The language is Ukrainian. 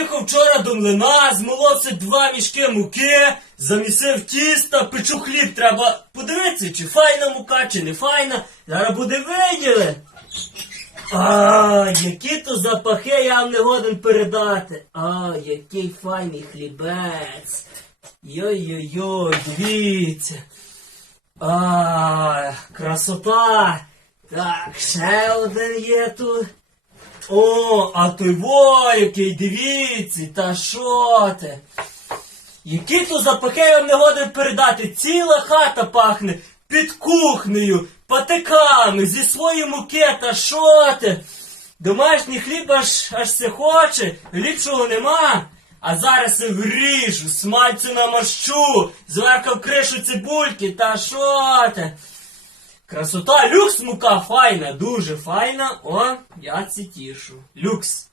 Їхав вчора до млина, змоловся два мішки муки, замісив тіста, печу хліб. Треба подивитися, чи файна мука, чи не файна. Зараз буде виділи. А, які то запахи я вам не годен передати. А, який файний хлібець. Йой-йой-йой, дивіться. А, красота. Так, ще один є тут. О, а той во, який, дивіться, та що ти? Які то запахи я вам не годен передати? Ціла хата пахне під кухнею, патиками, зі своєї муки, та що ти? Домашній хліб аж аж се хоче, ліпшого нема. А зараз я вріжу, смальцю намащу, зверху кришу цибульки, та що ти? Красота, люкс мука файна, дуже файна. О, я ці тішу. Люкс.